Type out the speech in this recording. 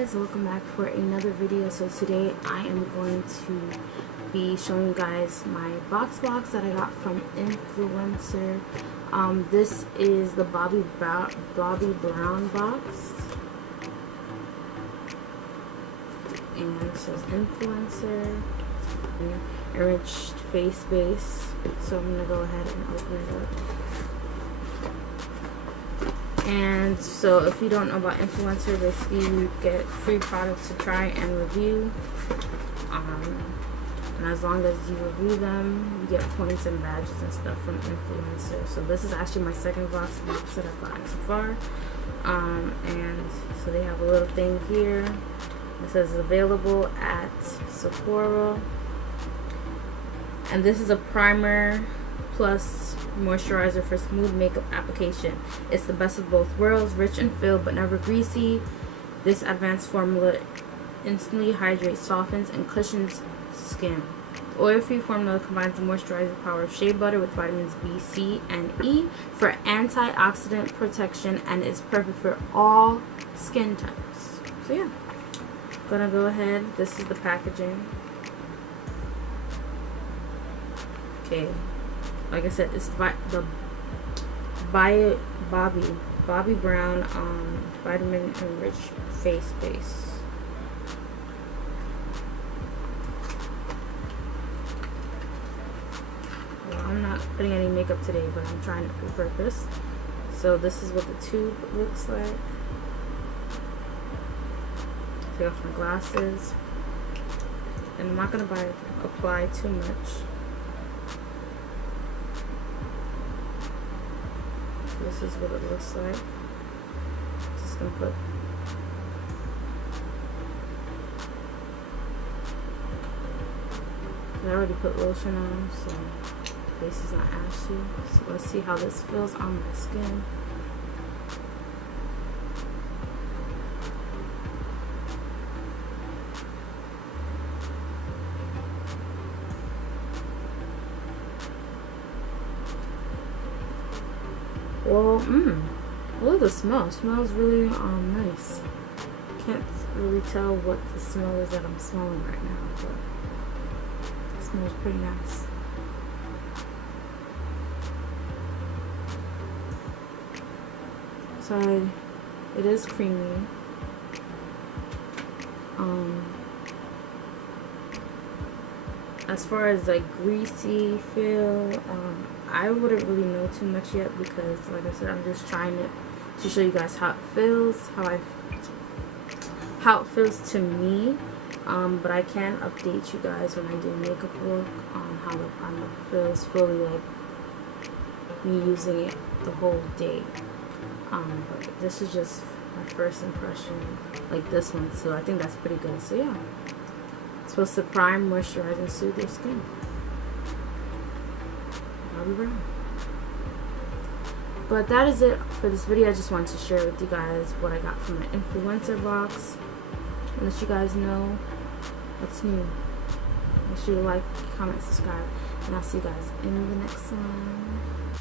Guys, welcome back for another video. So today I am going to be showing you guys my VoxBox that I got from Influencer. This is the Bobbi Brown box, and it says Influencer Enriched face base. So I'm gonna go ahead and open it up. And so if you don't know about Influencer, basically you get free products to try and review, and as long as you review them, you get points and badges and stuff from Influencer. So this is actually my second VoxBox that I've gotten so far, and so they have a little thing here. It says available at Sephora, and this is a primer plus moisturizer for smooth makeup application. It's the best of both worlds, rich and filled but never greasy. This advanced formula instantly hydrates, softens, and cushions skin. The oil-free formula combines the moisturizing power of shea butter with vitamins B, C, and E for antioxidant protection, and is perfect for all skin types. So yeah, gonna go ahead. This is the packaging. Okay, like I said, it's by the Bobbi Brown vitamin enriched face base. Well, I'm not putting any makeup today, but I'm trying it for purpose. So this is what the tube looks like. Take off my glasses, and I'm not gonna apply too much. This is what it looks like. Just gonna put I already put lotion on, so face is not ashy. So let's see how this feels on my skin. Well, look at the smell. It smells really nice. Can't really tell what the smell is that I'm smelling right now, but it smells pretty nice. So it is creamy. As far as like greasy feel, I wouldn't really know too much yet, because like I said, I'm just trying it to show you guys how it feels, how it feels to me. But I can update you guys when I do makeup work on how the primer feels fully, like me using it the whole day. But this is just my first impression, like this one, so I think that's pretty good. So yeah, it's supposed to prime, moisturize, and soothe your skin. Bobbi Brown. But that is it for this video. I just wanted to share with you guys what I got from my Influencer box, and let you guys know what's new. Make sure you like, comment, subscribe, and I'll see you guys in the next one.